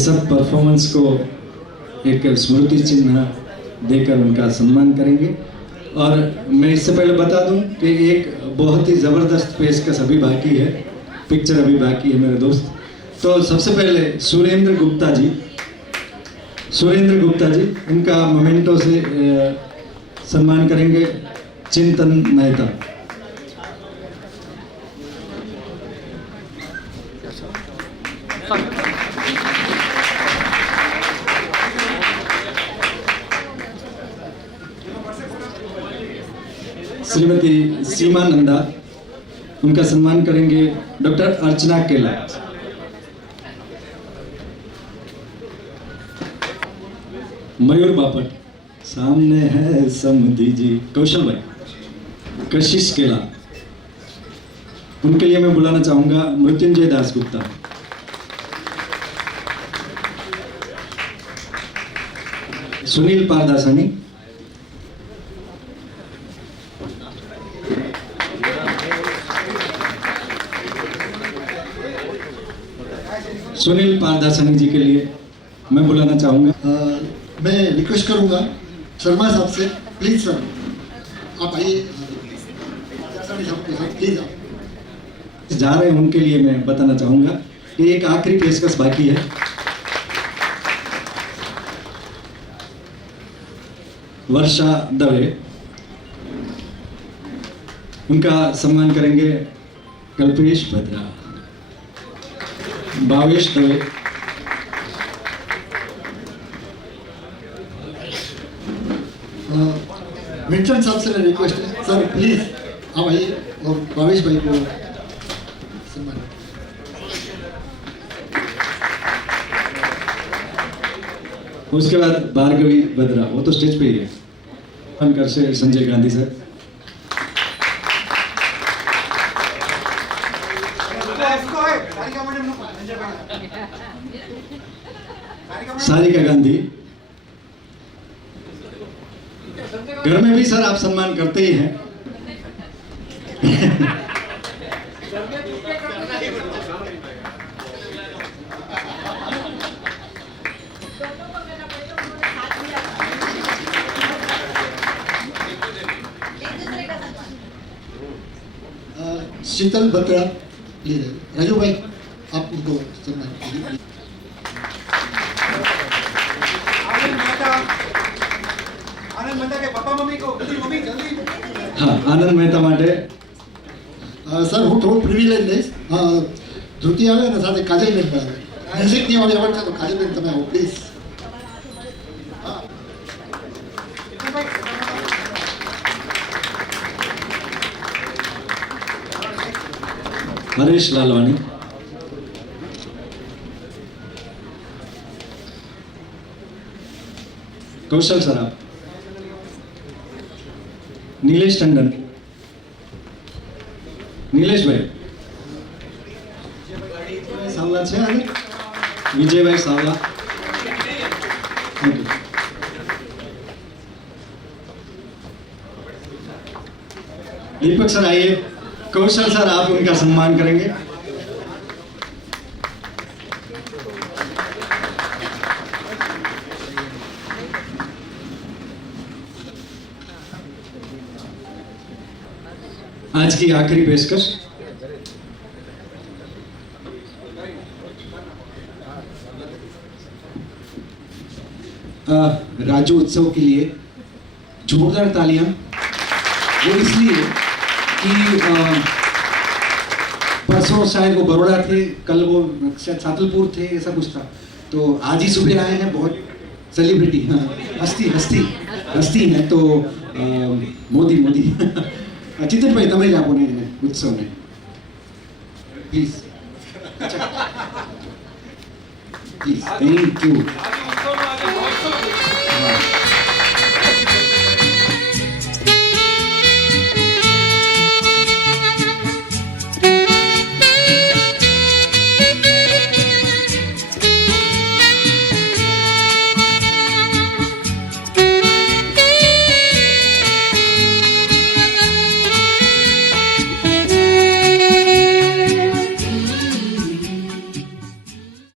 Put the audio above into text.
सब परफॉर्मेंस को एक स्मृति चिन्ह देकर उनका सम्मान करेंगे। और मैं इससे पहले बता दूं कि एक बहुत ही ज़बरदस्त पेशकश अभी बाकी है, पिक्चर अभी बाकी है मेरे दोस्त। तो सबसे पहले सुरेंद्र गुप्ता जी उनका मोमेंटो से सम्मान करेंगे। चिंतन मेहता। श्रीमती सीमा नंदा, उनका सम्मान करेंगे डॉक्टर अर्चना केला। मयूर बापट, सामने है समधी जी। कौशल भाई, कशिश केला, उनके लिए मैं बुलाना चाहूंगा मृत्युंजय दास गुप्ता। सुनील पारदासानी, सुनील पारदासानी जी के लिए मैं बुलाना चाहूंगा। मैं रिक्वेस्ट करूंगा शर्मा साहब से, प्लीज सर आप आइए, प्लीज आप जा रहे हैं उनके लिए मैं बताना चाहूंगा कि एक आखिरी पेशकश बाकी है। वर्षा दवे, उनका सम्मान करेंगे कल्पेश भद्रा। भावेश दवे, विंटन साहब से रिक्वेस्ट है सर, प्लीज आप आइए और भावेश भाई को सम्मान। उसके बाद भार्गवी बद्रा, वो तो स्टेज पे ही है। फनकर से संजय गांधी सर। सारिका गांधी, घर में भी सर आप सम्मान करते ही हैं। शीतल बत्रा, प्लीज राजू भाई आप उनको सम्मान कीजिए। हाँ, आनंद मेहता માટે સર હું થોડું પ્રિવિલેજ લઈશ, ધૃતિ આવે ને સાથે કાજલબેન આવે, મ્યુઝિકની વાળી આવડ છે તો કાજલબેન તમે આવો પ્લીઝ। हरीश लालवानी, कौशल सराफ, नीलेश टंडन, नीलेश भाई सावला છે અને વિજયભાઈ સાવલા। दीपक सर आइए। कौशल सर आप उनका सम्मान करेंगे। आज की आखिरी पेशकश राजू उत्सव के लिए जोरदार तालियां। वो इसलिए कि परसों शायद वो बड़ौदा थे, कल वो शायद सातलपुर थे, ऐसा कुछ था, तो आज ही सुबह आए हैं। बहुत सेलिब्रिटी, हाँ, हस्ती है। तो मोदी चिंतन भाई तमें आप उत्सव ने प्लीज, थैंक यू।